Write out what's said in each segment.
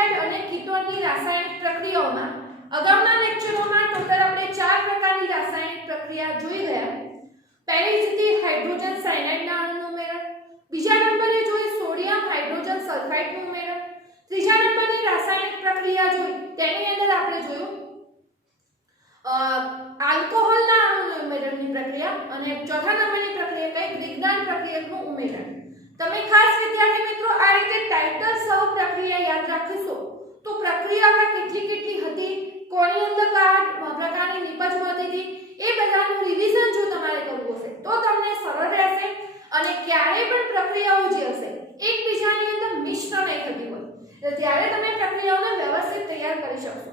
Aldehyde અને કીટોનની રાસાયણિક પ્રક્રિયાઓમાં અગાઉના લેક્ચરોમાં ટોટલ આપણે 4 પ્રકારની રાસાયણિક પ્રક્રિયા જોઈ ગયા. પહેલી હતી હાઇડ્રોજન સાયનાઇડના અણુનું ઉમેરણ, બીજા નંબરે જોઈ સોડિયમ હાઇડ્રોજન સલ્ફાઇડનું ઉમેરણ, ત્રીજા નંબરની રાસાયણિક પ્રક્રિયા જોઈ તેની અંદર આપણે જોયું આલ્કોહોલના અણુનું ઉમેરણની પ્રક્રિયા અને ચોથા નંબરની પ્રક્રિયા કઈ ગ્રીકદાન પ્રક્રિયકનું ઉમેરણ. તમે ખાસ વિદ્યાર્થી મિત્રો આ રીતે ટાઇટલ સહ પ્રક્રિયા યાદ રાખશો તો પ્રક્રિયા કેટલી હતી, કોની અંદર કયા પ્રકારની નિપજ મળતી હતી, એ બધાનું રિવિઝન જો તમારે કરવું હશે તો તમને સરળ રહેશે અને ક્યારે પણ પ્રક્રિયાઓ જે હશે એકબીજાની અંદર મિશ્ર નહીં થતી હોય ત્યારે તમે પ્રક્રિયાઓને વ્યવસ્થિત તૈયાર કરી શકશો.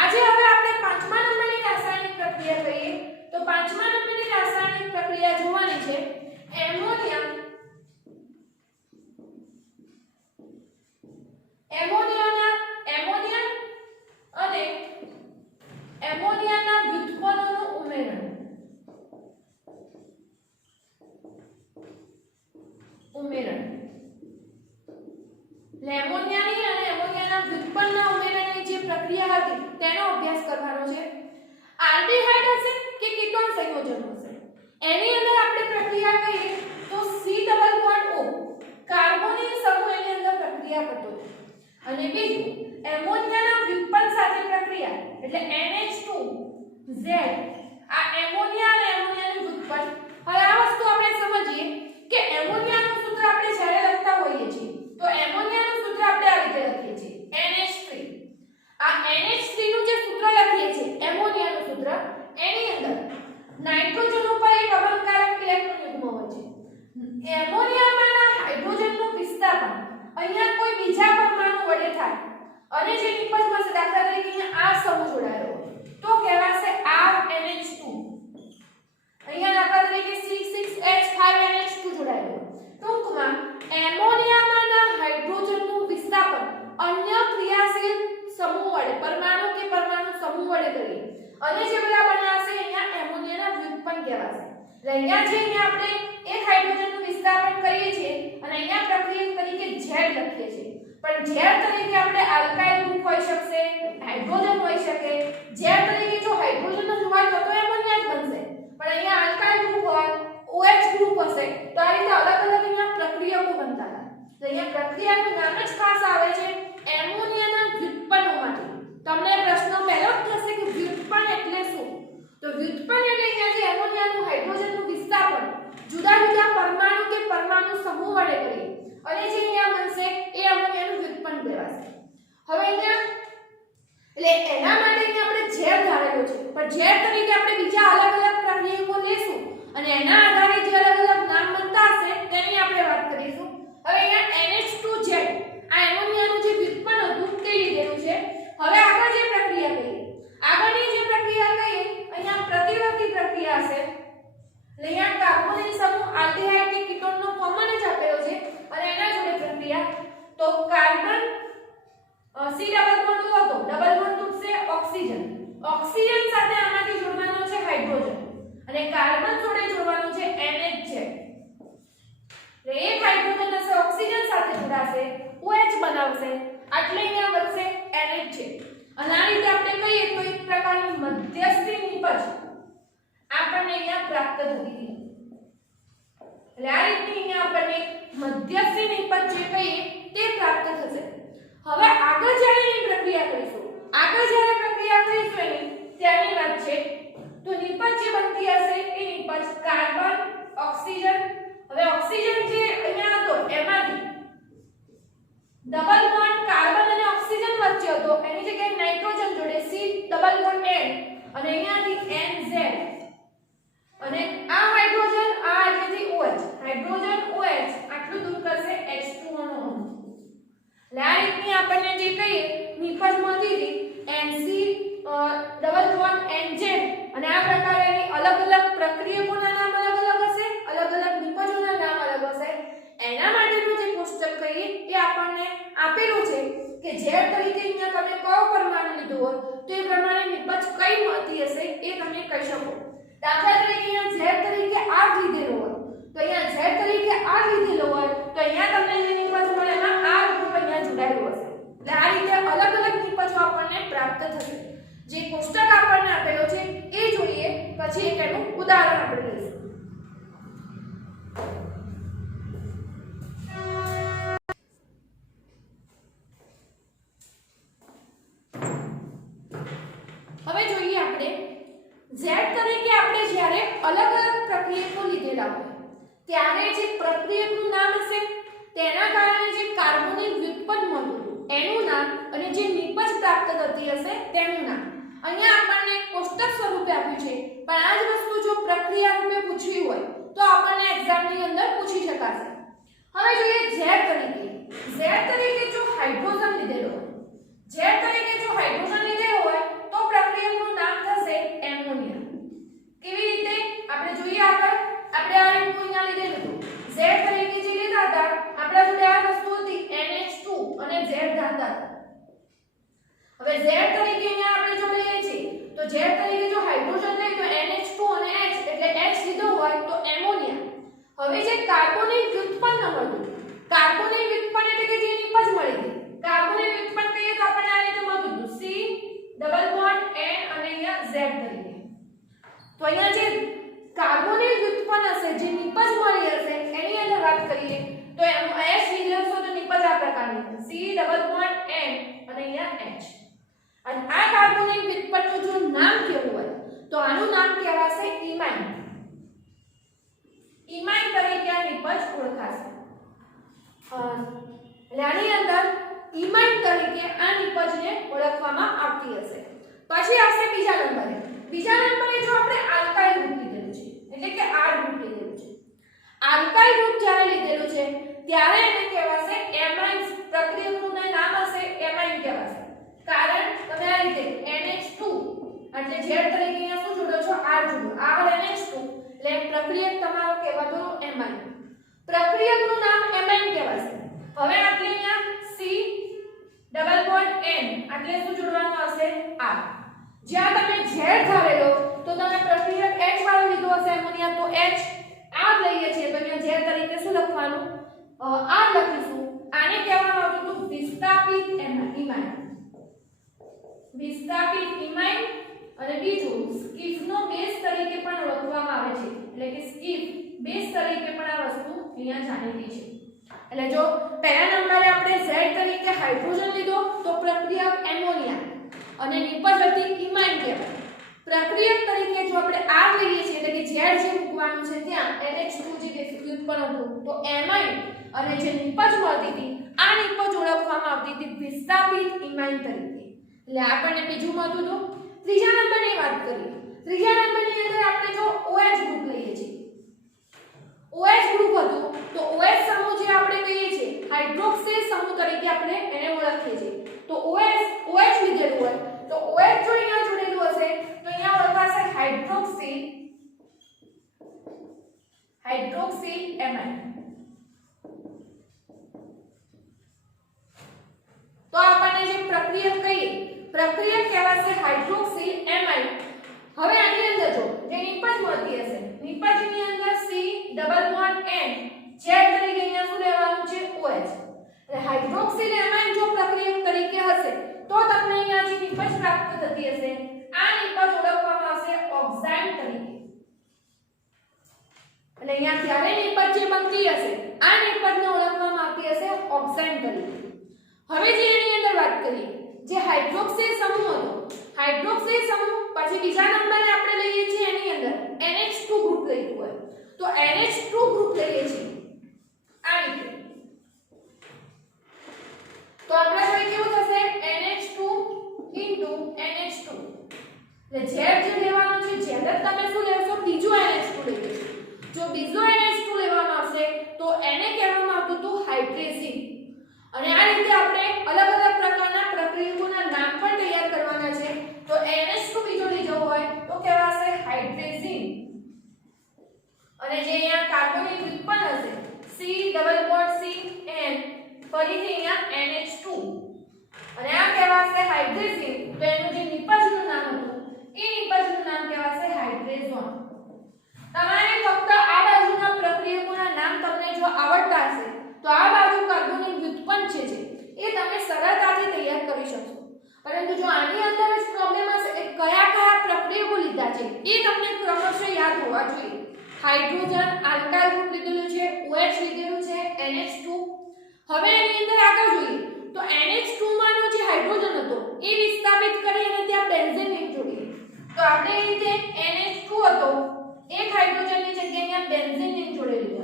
આજે હવે આપણે પાંચમા નંબરની રાસાયણિક પ્રક્રિયા કહીએ તો પાંચમા નંબરની રાસાયણિક પ્રક્રિયા જોવાની છે એમોનિયા અને એમોનિયાના વ્યુત્પન્નોનું ઉમેરણ. એમોનિયાની અને એમોનિયાના વ્યુત્પન્નના ઉમેરણની જે પ્રક્રિયા હતી તેનો અભ્યાસ કરવાનો છે. આલ્ડીહાઇડ હશે કે કીટોન સંયોજન હશે એની અંદર આપણે પ્રક્રિયા કહીએ તો C≡O કાર્બોનિલ સમૂહ એની અંદર પ્રક્રિયા કરતો છે અને બીજું એમોનિયાના વ્યુત્પન્ન સાથે પ્રક્રિયા એટલે NH2Z આ એમોનિયા અને એમોનિયાનું વ્યુત્પન્ન. હવે આ વસ્તુ આપણે સમજીએ કે એમોનિયાનું સૂત્ર આપણે જ્યારે લખતા હોઈએ છીએ તો એમોનિયાનું સૂત્ર આપણે આ રીતે લખીએ છીએ NH3. આ NH3 નું જે સૂત્ર લખીએ છીએ એમોનિયાનું સૂત્ર એની અંદર નાઇટ્રોજન ઉપર એક અભંકારક ઇલેક્ટ્રોન યુગ્મ હોય છે. એમોનિયામાંના હાઇડ્રોજનનું વિસ્થાપન અહીંયા કોઈ બીજા પરમાણુ વડે થાય અને જે નિપજ મળશે દાખલા તરીકે અહીંયા R સમૂહ જોડાયેલો હોય તો કહેવાશે RNH2. અહીંયા દાખલા તરીકે C6H5NH2 જોડાયેલો હોય. ટૂંકમાં એમોનિયામાંના હાઇડ્રોજનનું વિસ્થાપન અન્ય ક્રિયાશીલ સમૂહ વડે પરમાણુ કે પરમાણુ સમૂહ વડે કરીએ અને જે બધા બનાવશે અહીંયા એમોનિયાના વ્યુત્પન્ન કહેવાશે. એટલે અહીંયા જે આપણે એક હાઇડ્રોજનનું વિસ્થાપન કરીએ છીએ અને અહીંયા પ્રક્રિયા તરીકે Z લખીએ છીએ પણ Z તરીકે આપણે આલ્કાઇલ ગ્રુપ હોઈ શકશે, હાઇડ્રોજન હોઈ શકે. Z તરીકે જો હાઇડ્રોજન જ હોય તો એમોનિયા જ બનશે પણ અહીંયા આલ્કાઇલ ગ્રુપ હોય, OH ગ્રુપ હશે તો આ રીતે અલગ અલગ અહીંયા પ્રક્રિયકો બનતા હતા. તો અહીંયા પ્રક્રિયાનું નામ જ ખાસ આવે છે એમોનિયાના વ્યુત્પન્નોમાંથી. તમને પ્રશ્ન પહેલો જ થશે કે વ્યુત્પન્ન એટલે શું? તો વ્યુત્પન્ન એટલે અહીંયા જે એમોનિયાનું હાઇડ્રોજનનું વિસ્થાપન જુદા જુદા પરમાણુ કે પરમાણુ સમૂહ વડે કરી અને જે અહીંયા બનશે એ એમોનિયાનું વ્યુત્પન્ન કહેવાશે. હવે અહીંયા એટલે એના માટે અહીંયા આપણે ઝેર ધારેલો છે પણ ઝેર તરીકે આપણે બીજા અલગ અલગ પ્રક્રિયકો લેશું અને એના આધારે જે અલગ અલગ નામ બનતા હશે તેની આપણે વાત કરીશું. હવે અહીંયા NH2Z આ એમોનિયાનું જે વ્યુત્પન્ન હતું તે લીધેલું છે. હવે આગળ જે પ્રક્રિયા કહીએ આગળની જે પ્રક્રિયા કહીએ અહીંયા પ્રતિવર્તી પ્રક્રિયા છે. અહીંયા કાર્બોનિલ સમૂહ આલ્ડીહાઇડ કે કીટોનનો કોમન જ આપેલો છે અને એના જોડે પ્રક્રિયા તો કાર્બન C ડબલ બોન્ડ હતો ડબલ બોન્ડ તૂટશે ઓક્સિજન સાથે આમાંથી જોડવાનો છે હાઇડ્રોજન અને કાર્બન જોડે જોડવાનો છે NH એટલે એક હાઇડ્રોજન હશે ઓક્સિજન સાથે જોડાશે OH બનાવશે એટલે અહીંયા વધશે NH અને આ રીતે આપણે કહીએ તો એક પ્રકારની મધ્યસ્થી નિપજ આપણને અહીંયા પ્રાપ્ત થતી હતી. એટલે આ રીતની અહીંયા આપણને મધ્યસ્થી નિપજ જે કહીએ તે પ્રાપ્ત થશે. હવે આગળ જ્યારે એની પ્રક્રિયા કરીશું એની ત્યારની વાત છે તો નિપજ જે બનતી હશે એ નિપજ કાર્બન ઓક્સિજન. હવે ઓક્સિજન જે અહીંયા હતો એમાંથી ડબલ બોન્ડ કાર્બન અને ઓક્સિજન વચ્ચે હતો એની જગ્યાએ નાઇટ્રોજન જોડે C ડબલ બોન્ડ N અને અહીંયાથી NZ અને આ હાઇડ્રોજન આ જેથી OH હાઇડ્રોજન OH આટલું દૂર કરશે H2O નો અણુ. એટલે આ રીતની આપણને જે કહીએ નિપજ મળતી હતી NC ડબલ બોન્ડ NZ અને આ પ્રકારની અલગ અલગ પ્રક્રિયકોના નામ અલગ અલગ હશે, અલગ અલગ નિપજોના નામ અલગ હશે. એના માટેનું જે કોષ્ટક કહીએ એ આપણને આપેલું છે કે ઝેડ તરીકે અહીંયા તમે કયો પરમાણુ લીધો હોય તો એ પ્રમાણે નિપજ કઈ મળતી હશે એ તમે કહી શકો. દાખલા તરીકે અહીંયા ઝેડ તરીકે R લીધેલો હોય તો અહીંયા ઝેડ તરીકે R લીધેલો હોય તો અહીંયા તમને જે નિપજ મળે એમાં R ગ્રુપ અહીંયા જોડાયેલું હશે. એટલે આ રીતે અલગ અલગ નિપજો આપણને પ્રાપ્ત થશે. જે કોષ્ટક આપણને આપેલો છે એ જોઈએ, પછી એક એનું ઉદાહરણ આપણે લઈશું. હવે જોઈએ આપણે z તરીકે આપણે જ્યારે અલગ અલગ પ્રક્રિયકો લીધેલા હોય ત્યારે જે પ્રક્રિયકનું નામ હશે તેના કારણે જે કાર્બોનિક વ્યુત્પન્ન મળતું હતું એનું નામ અને જે નિપજ પ્રાપ્ત થતી હશે તેનું નામ અહીંયા આપણને કોષ્ટક સ્વરૂપે આપ્યું છે, પણ આ જ વસ્તુ જો પ્રક્રિયા રૂપે પૂછવી હોય તો આપણને એક્ઝામની અંદર પૂછી શકાશે. હવે જોઈએ z તરીકે જો હાઇડ્રોજન લીધેલો હોય, z તરીકે જો હાઇડ્રોજન લીધેલો હોય તો પ્રક્રિયકનું નામ થશે એમોનિયા. કેવી રીતે આપણે જોઈએ આગળ. આપણે આ રીતનું અહીંયા લીધેલું હતું. z તરીકે જે લીધા હતા આપણા જોડે આ વસ્તુ હતી NH2 અને z ધાતા. હવે z તરીકે અહીંયા આપણે જો લઈએ છીએ તો z તરીકે જો હાઇડ્રોજન લઈએ તો NH2 અને H એટલે H લીધો હોય તો એમોનિયા. હવે જે કાર્બોનિક વ્યુત્પન્ન મળ્યું, કાર્બોનિક વ્યુત્પન્ન એટલે કે જે નિપજ મળી હતી, કાર્બોનિક વ્યુત્પન્ન કહીએ તો આપણને આ રીતે મળતું હતું C ડબલ બોન્ડ N અને અહીંયા Z તરીકે. તો અહીંયા જે કાર્બોનિક વ્યુત્પન્ન હશે, જે નિપજ મળી હશે એની અંદર વાત કરીએ તો એમ H લીધેલો છે તો નિપજ આ પ્રકારની છે C ડબલ બોન્ડ N અને અહીંયા H. અને આ કાર્બોનિક વ્યુત્પન્નનું જો નામ કેવું હોય તો આનું નામ કહેવાશે ઇમાઇન. ઇમાઇન તરીકે આ નિપજ ઓળખાશે. એટલે આની અંદર ઇમાઇન તરીકે આ નિપજને ઓળખવામાં આવતી હશે. પછી આવશે બીજા નંબરે જો આપણે આલ્કાઇલ ગ્રુપ લીધેલું છે, એટલે કે R ગ્રુપ લીધેલું છે. આલ્કાઇલ ગ્રુપ જ્યારે લીધેલું છે ત્યારે એને કહેવાશે એમાઇન. પ્રક્રિયકનું નામ હશે એમાઇન કહેવાશે. કારણ તમે આ રીતે NH2 એટલે Z તરીકે અહીંયા શું જોડો છો R જોડો, R NH2 એટલે પ્રક્રિયક તમારો કહેવાતો એમાઇન. પ્રક્રિયકનું નામ એમાઇન કહેવાશે. હવે આપણે અહીંયા C ડબલ બોન્ડ N એટલે શું જોડવાનું આવશે R. જ્યાં તમે Z ધારેલો તો તમે પ્રક્રિયક H વાળો લીધો હશે એમોનિયા તો H R લઈએ છીએ તો અહીંયા Z તરીકે શું લખવાનું R લખીશું. આને કહેવામાં આવતું હતું વિસ્થાપિત ઇમાઇન. વિસ્થાપિત ઇમાઇન અને બીજું સ્કીફનો બેઝ તરીકે પણ ઓળખવામાં આવે છે, એટલે કે સ્કીફ બેઝ તરીકે પણ આ વસ્તુ અહીંયા જાણીતી છે. એટલે જો પહેલા નંબરે આપણે Z તરીકે હાઇડ્રોજન લીધો તો પ્રક્રિયક એમોનિયા અને નિપજ હતી ઇમાઇન કહેવાય. પ્રક્રિયક તરીકે જો આપણે R લઈએ છીએ એટલે કે Z જે મૂકવાનું છે ત્યાં NH2 જે વ્યુત્પન્ન હતું તો એમાઇન અને જે નિપજ મળતી હતી આ નિપજ ઓળખવામાં આવતી હતી વિસ્થાપિત ઇમાઇન તરીકે. એટલે આપણને બીજું મળતું હતું. ત્રીજા નંબરની વાત કરીએ. ત્રીજા નંબરની અંદર આપણે જો OH ગ્રુપ લઈએ છીએ. OH ગ્રુપ હતું તો OH સમૂહ જે આપણે કહીએ છીએ હાઇડ્રોક્સિલ સમૂહ તરીકે આપણે એને ઓળખીએ છીએ. તો OH લીધેલું હોય તો OH જો અહીંયા જોડેલું હશે તો અહીંયા ઓળખાશે હાઇડ્રોક્સિલ એમાઇન. તો આપણને જે પ્રક્રિયક કહેવાશે હાઇડ્રોક્સિલ એમાઇન. હવે આની અંદર જો જે નિપજ મળતી હશે, નિપજની અંદર C double bond N Z તરીકે અહીંયા શું લેવાનું છે OH. એટલે હાઇડ્રોક્સિલ એમાઇન જો પ્રક્રિયક તરીકે હશે તો તમને અહીંયા જે નિપજ પ્રાપ્ત થતી હશે આ નિપજ ઓળખવામાં આવશે ઓક્સાઇડ તરીકે. એટલે અહીંયા જ્યારે નિપજ જે બનતી હશે આ નિપજને ઓળખવામાં આવતી હશે ઓક્સાઇડ તરીકે. હવે જે એની અંદર વાત કરીએ જે હાઇડ્રોક્સિલ સમૂહ હતો, હાઇડ્રોક્સિલ સમૂહ પછી બીજા નંબરે આપણે લઈએ છીએ એની અંદર NH2 ગ્રુપ લઈતું હોય તો NH2 ગ્રુપ લઈએ છીએ આ રીતે. તો આપણા જોડે કેવું થશે NH2 NH2 એટલે Z જે લેવાનું છે Z તમે શું લેશો બીજો NH2 લઈ લેશો. જો બીજો NH2 લેવામાં આવશે તો એને કહેવામાં આવતું હતું હાઇડ્રેઝિન. અને આ રીતે આપણે અલગ અલગ પ્રકારના પ્રક્રિયકોના નામ પણ તૈયાર કરવાના છે. તો NH2 બીજો લીધો હોય તો કહેવાશે હાઇડ્રેઝિન. અને જે અહીંયા કાર્બોનિક વ્યુત્પન્ન હશે C double bond C N ફરીથી અહીંયા NH2 અને આ કહેવાશે હાઇડ્રેઝિન. તો એનું જે નિપજનું નામ હતું એ નિપજનું નામ કહેવાશે હાઇડ્રેઝોન. તમારે ફક્ત આ બાજુના પ્રક્રિયકોના નામ તમને જો આવડતા હશે તો આ બાજુ કાર્બોનિક વ્યુત્પન્ન છે એ તમારે લીધા છે એ તમને ક્રમશઃ યાદ હોવા જોઈએ. હાઇડ્રોજન આલ્કાઇલ ગ્રુપ લીધેલું છે, OH લીધેલું છે, NH2. હવે એની અંદર આગળ જોઈએ તો NH2 માંનો જે હાઇડ્રોજન હતો એ વિસ્થાપિત કરી અને ત્યાં બેન્ઝીન રિંગ જોડી. તો આપણે એ રીતે NH2 હતો એક હાઇડ્રોજનની જગ્યાએ અહીંયા બેન્ઝીન રિંગ જોડેલી છે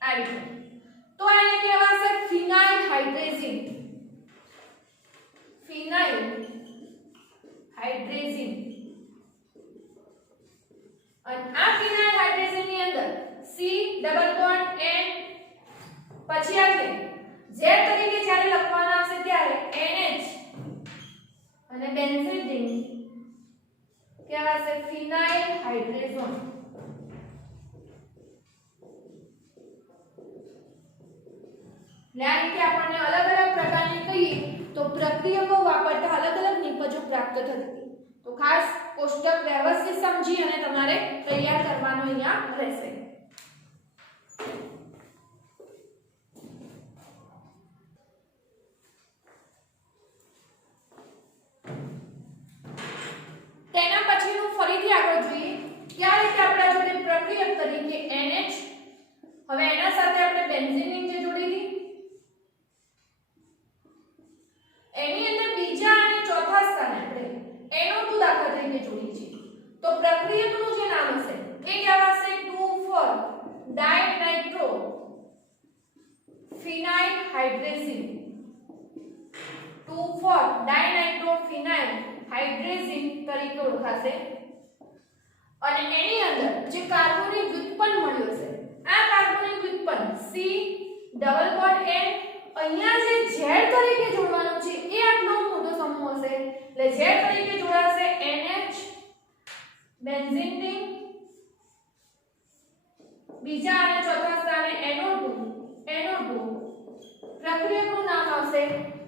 આ રીતે. તો એને કહેવાશે ફિનાઇલ હાઇડ્રેઝિન. ફિનાઇલ હાઇડ્રેઝિન. અને આ ફિનાઇલ હાઇડ્રેઝિન ની અંદર C ડબલ બોન્ડ N પછી આગળ Z તરીકે જ્યારે લખવાના આવશે ત્યારે NH અને બેન્ઝીન રિંગ કહેવાશે ફિનાઇલ હાઇડ્રેઝોન. એટલે કે આપણને અલગ અલગ પ્રકારની કહીએ તો પ્રક્રિયકો વાપરતા અલગ અલગ નિપજો પ્રાપ્ત થતી હતી. તો ખાસ કોષ્ટક વ્યવસ્થિત સમજી અને તમારે તૈયાર કરવાનો અહીંયા રહેશે. તેના પછીનું ફરીથી આગળ જોઈએ ક્યાં રીતે આપણા જોડે પ્રક્રિયક તરીકે NH. હવે એના સાથે આપણે બેન્ઝીન રિંગ જે જોડી હતી એની અંદર બીજા અને ચોથા સ્થાને આપણે NO2 દાખલા તરીકે જોડી છે. તો પ્રક્રિયકનું જે નામ હશે એ કહેવાશે 2,4-ડાયનાઇટ્રો ફિનાઇલ હાઇડ્રેઝિન. 2,4-ડાયનાઇટ્રો ફિનાઇલ હાઇડ્રેઝિન તરીકે ઓળખાશે. અને એની અંદર જે કાર્બોનિક વ્યુત્પન્ન મળ્યો છે આ કાર્બોનિક વ્યુત્પન્ન C ડબલ બોન્ડ N અહીંયા જે Z તરીકે જોડવાનું છે એ આટલો મોટો સમૂહ હશે એટલે Z તરીકે જોડાશે NH બેન્ઝીન રિંગ. બીજા અને ચોથા સ્થાને NO2 પ્રક્રિયકનું નામ આવશે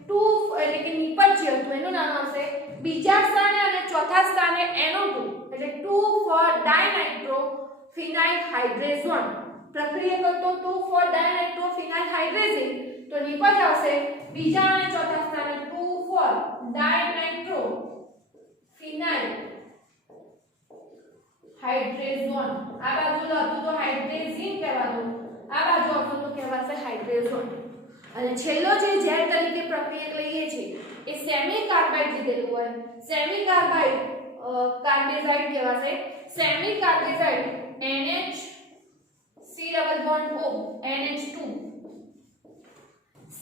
2 એટલે કે નિપજ જે હતું એનું નામ આવશે બીજા સ્થાને અને ચોથા સ્થાને NO2 એટલે 2,4-ડાયનાઇટ્રો ફિનાઇલ હાઇડ્રેઝોન. પ્રક્રિયક હતો 2,4-ડાયનાઇટ્રો ફિનાઇલ હાઇડ્રેઝિન તો નિપજ આવશે બીજા અને ચોથા સ્થાને 2,4-ડાયનાઇટ્રો ફિનાઇલ હાઇડ્રેઝોન. આ બાજુ હતું તો હાઇડ્રેઝિન કહેવાતું, આ બાજુ હતું તો કહેવાશે હાઇડ્રેઝોન. અને છેલ્લો જે Z તરીકે પ્રક્રિયક લઈએ છીએ એ સેમી કાર્બાઇડ લીધેલું હોય. સેમી કાર્બાઇડ કાર્બેઝાઇડ કહેવાશે. Semicarbazide NH C double bond O NH2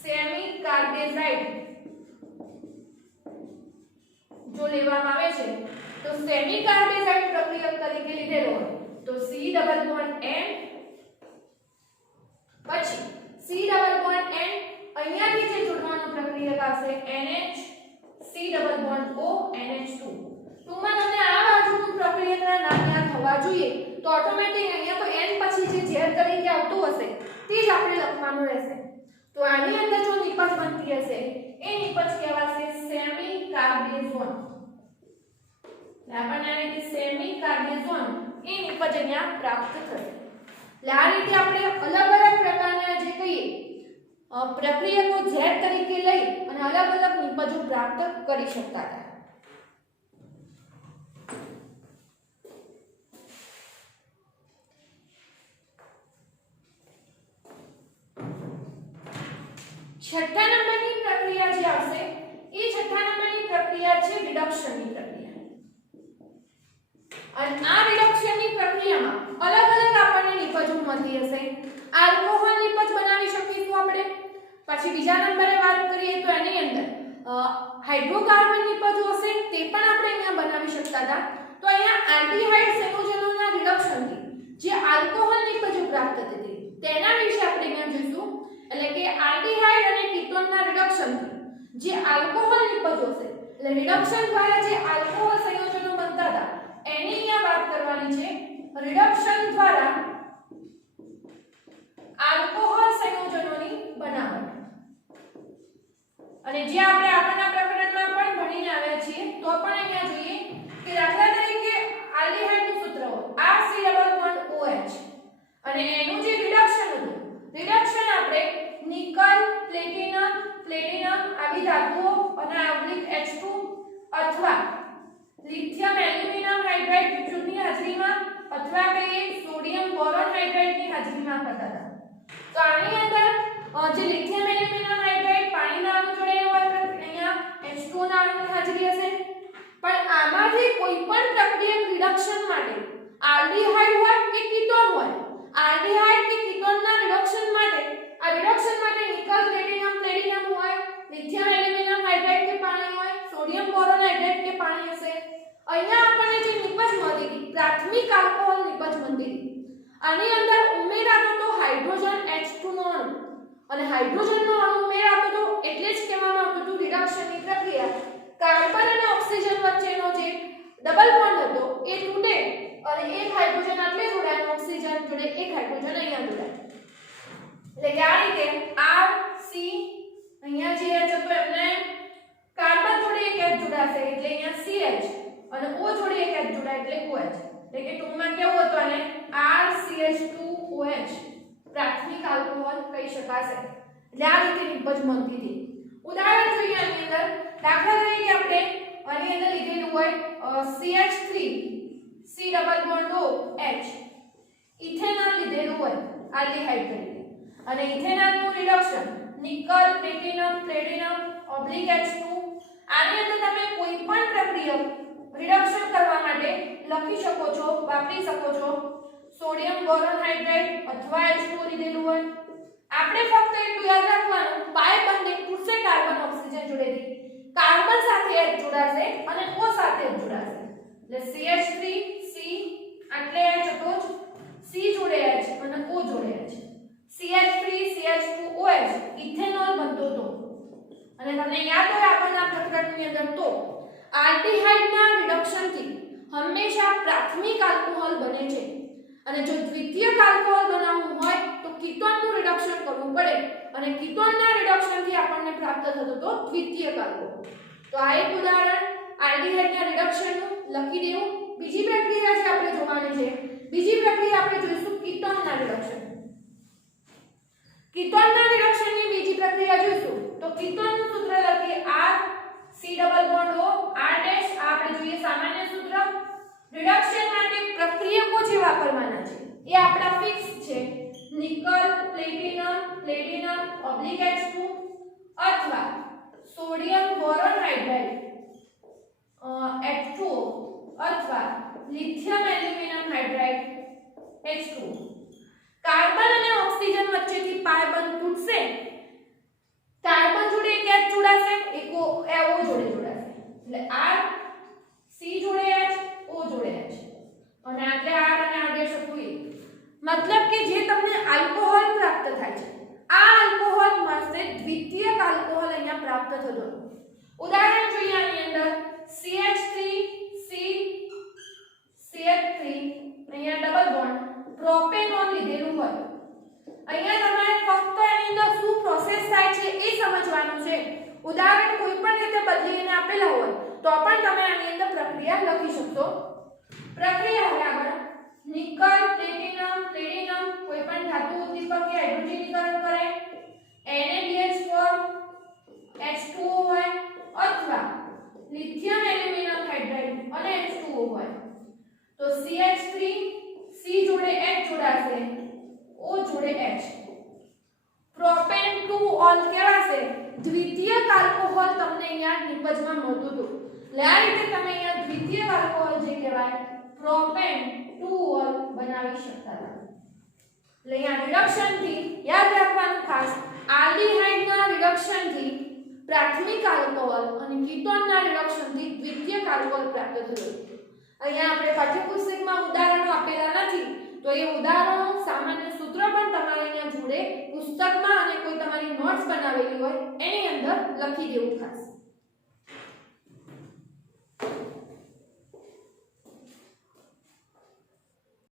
semicarbazide જો લેવામાં આવે છે તો સેમી કાર્બેઝાઇડ પ્રક્રિયક તરીકે લીધેલો હોય તો C ડબલ બોન્ડ N પછી C ડબલ બોન્ડ N અહીંયાથી જે જોડવાનું પ્રક્રિયક આવશે NH C double bond O NH2. ટૂંકમાં તમને આ બાજુનું પ્રક્રિયકના નામ યાદ હોવા જોઈએ તો ઓટોમેટિક અહીંયા તો N પછી જે Z તરીકે આવતું હશે તે જ આપણે લખવાનું રહેશે. તો આની અંદર જો નિપજ બનતી હશે એ નિપજ કહેવાશે સેમી કાર્બેઝોન. આપણને આ રીતે સેમી કાર્બેઝોન એ નિપજ અહીંયા પ્રાપ્ત થશે. એટલે આ રીતે આપણે અલગ અલગ પ્રકારના જે કહીએ પ્રક્રિયકો Z તરીકે લઈ અને અલગ અલગ નિપજો પ્રાપ્ત કરી શકતા હતા. છઠ્ઠા નંબરની પ્રક્રિયા જે આવશે એ છઠ્ઠા નંબરની પ્રક્રિયા છે રિડક્શનની પ્રક્રિયા. અને આ રિડક્શનની પ્રક્રિયામાં અલગ અલગ આપણને નિપજો મળતી હશે. આલ્કોહોલ નિપજ બનાવી શકીશું આપણે. પછી બીજા નંબરે વાત કરીએ તો એની અંદર હાઇડ્રોકાર્બન નિપજો હશે તે પણ આપણે અહીંયા બનાવી શકતા હતા. તો અહીંયા આલ્ડીહાઇડ સંયોજનોના રિડક્શનથી જે આલ્કોહોલ નિપજો પ્રાપ્ત થતી હતી તેના વિશે આપણે અહીંયા જોઈશું. એટલે કે આલ્ડીહાઇડ અને કીટોનના રિડક્શનથી જે આલ્કોહોલ નિપજો હશે એટલે રિડક્શન દ્વારા જે આલ્કોહોલ સંયોજનો બનતા હતા એની અહીંયા વાત કરવાની છે. રિડક્શન દ્વારા આલ્કોહોલ સંયોજનોની બનાવટ. અને જે આપણે આગળના પ્રકરણમાં પણ ભણીને આવ્યા છીએ તો પણ અહીંયા જોઈએ કે દાખલા તરીકે આલ્ડીહાઇડનું સૂત્ર હોય RC ડબલ બોન્ડ OH અને એનું જે રિડક્શન હતું રિડક્શન આપણે નિકલ પ્લેટિનમ આવી ધાતુઓ અને આયોડિક H2 અથવા લિથિયમ હાજરીમાં થતા હતા. તો આની અંદર જે લિથિયમ એલ્યુમિનિયમ હાઇડ્રાઇડ પાણીના અણુ જોડે હોય અહીંયા H2O ના અણુની હાજરી હશે. પણ આમાંથી કોઈ પણ પ્રક્રિયક રિડક્શન માટે આલ્ડીહાઇડ હોય કે કીટોન હોય, આલ્ડીહાઇડ કે કીટોનના રિડક્શન માટે આ રિડક્શન માટે નિકલ પ્લેટિનમ હોય, લિથિયમ એલ્યુમિનિયમ હાઇડ્રાઇડ કે પાણી હોય, સોડિયમ બોરોન હાઇડ્રાઇડ કે પાણી હશે. અહીંયા આપણને જે નિપજ મળતી હતી પ્રાથમિક આલ્કોહોલ નિપજ મળતી હતી. આની અંદર ઉમેરાતો તો હાઇડ્રોજન H2 નો અણુ અને હાઇડ્રોજનનો અણુ ઉમેરાતો તો એટલે જ કહેવામાં આવતું હતું રિડક્શનની પ્રક્રિયા કાર્બન અને ઓક્સિજન વચ્ચેનો જે ડબલ બોન્ડ હતો એ તૂટે અને એક હાઇડ્રોજન આટલે જોડાય ઓક્સિજન જોડે એક હાઇડ્રોજન અહીંયા જોડાય. એટલે કે આ રીતે R C અહીંયા જે H હતો એમને કાર્બન જોડે એક H જોડાશે એટલે અહીંયા CH અને O જોડે એક H જોડાય એટલે OH. એટલે કે ટૂંકમાં કેવું હતું આને RCH2OH પ્રાથમિક આલ્કોહોલ કહી શકાશે. એટલે આ રીતે નિપજ મળતી હતી. ઉદાહરણ જોઈએ આની અંદર. દાખલા તરીકે આપણે આની અંદર લીધેલું હોય CH3 C double bond OH ethanol લીધેલું હોય આલ્ડીહાઇડ તરીકે અને ઇથેનોલનું રિડક્શન નિકલ પ્લેટિનમ H2 આની અંદર તમે કોઈ પણ પ્રક્રિયા રિડક્શન કરવા માટે લખી શકો છો, વાપરી શકો છો. સોડિયમ બોરોન હાઇડ્રાઇડ અથવા H2O લીધેલું હોય. આપણે ફક્ત એટલું યાદ રાખવાનું પાય બંને તૂટશે કાર્બન ઓક્સિજન જોડેથી. કાર્બન સાથે H જોડાશે અને O સાથે H જોડાશે. એટલે CH3 C એટલે H હતો જ C જોડે H અને O જોડે H. CH3 CH2OH ઇથેનોલ બનતો હતો. અને તમને યાદ હોય આગળના પ્રકરણની અંદર તો આલ્ડીહાઇડના રિડક્શનથી હંમેશા પ્રાથમિક આલ્કોહોલ બને છે અને જો દ્વિતીયક આલ્કોહોલ બનાવવું હોય તો કીટોનનું રિડક્શન કરવું પડે અને કીટોનના રિડક્શનથી આપણને પ્રાપ્ત થતો તો દ્વિતીયક આલ્કોહોલ. તો આ એક ઉદાહરણ આલ્ડીહાઇડના રિડક્શનનું લખી દેવું. બીજી પ્રક્રિયા જે આપણે જોવાની છે, બીજી પ્રક્રિયા આપણે જોઈશું કીટોનના રિડક્શન. કીટોનના રિડક્શનની બીજી પ્રક્રિયા જોઈશું તો કીટોનનું સૂત્ર લખીએ R C double bond O R dash. આપણે જોઈએ સામાન્ય સૂત્ર. રિડક્શન માટે પ્રક્રિયકો જે વાપરવાના છે એ આપણા ફિક્સ છે. નિકલ પ્લેટિનમ H2 અથવા સોડિયમ બોરોન હાઇડ્રાઇડ H2O અથવા lithium aluminium hydride H2O. Carbon અને ઓક્સિજન વચ્ચેથી પાય બંધ તૂટશે. કાર્બન જોડે એક H જોડાશે, એક O જોડે જોડાશે. એટલે R C જોડે H O જોડે H અને આટલે R અને R ડેશ હતું એ. મતલબ કે જે તમને આલ્કોહોલ પ્રાપ્ત થાય છે આ આલ્કોહોલ મળશે દ્વિતીયક આલ્કોહોલ અહીંયા પ્રાપ્ત થતો. ઉદાહરણ જોઈએ આની અંદર CH3 અહીંયા ડબલ બોન્ડ પ્રોપેનોન લીધેલું હોય. અહીંયા તમારે ફક્ત એની અંદર શું પ્રોસેસ થાય છે એ સમજવાનું છે. ઉદાહરણ કોઈ પણ રીતે બદલીને આપેલા હોય તો પણ તમે આની અંદર પ્રક્રિયા લખી શકશો. પ્રક્રિયા હવે આગળ નિકલ પ્લેટિનમ કોઈ પણ ધાતુ ઉદ્દીપક કે હાઇડ્રોજનીકરણ કરે NaBH4 H2O હોય અથવા લિથિયમ એલ્યુમિનિયમ હાઇડ્રાઇડ અને H2O હોય તો CH3 C જોડે H જોડાશે, O જોડે H. પ્રોપેન 2 ઓલ કહેવાશે. દ્વિતીયક આલ્કોહોલ તમને અહીંયા નિપજમાં મળતું હતું. એટલે આ રીતે તમે અહીંયા દ્વિતીયક આલ્કોહોલ જે કહેવાય પ્રોપેન 2 ઓલ બનાવી શકતા હતા. એટલે અહીંયા રિડક્શનથી યાદ રાખવાનું ખાસ આલ્ડીહાઇડના રિડક્શનથી પ્રાથમિક આલ્કોહોલ અને કીટોનના રિડક્શનથી દ્વિતીયક આલ્કોહોલ પ્રાપ્ત થયું. અહીંયા આપણે પાઠ્યપુસ્તકમાં ઉદાહરણો આપેલા નથી તો એ ઉદાહરણો સામાન્ય સૂત્ર પણ તમારે અહીંયા જોડે પુસ્તકમાં અને કોઈ તમારી નોટ્સ બનાવેલી હોય એની અંદર લખી દેવું ખાસ.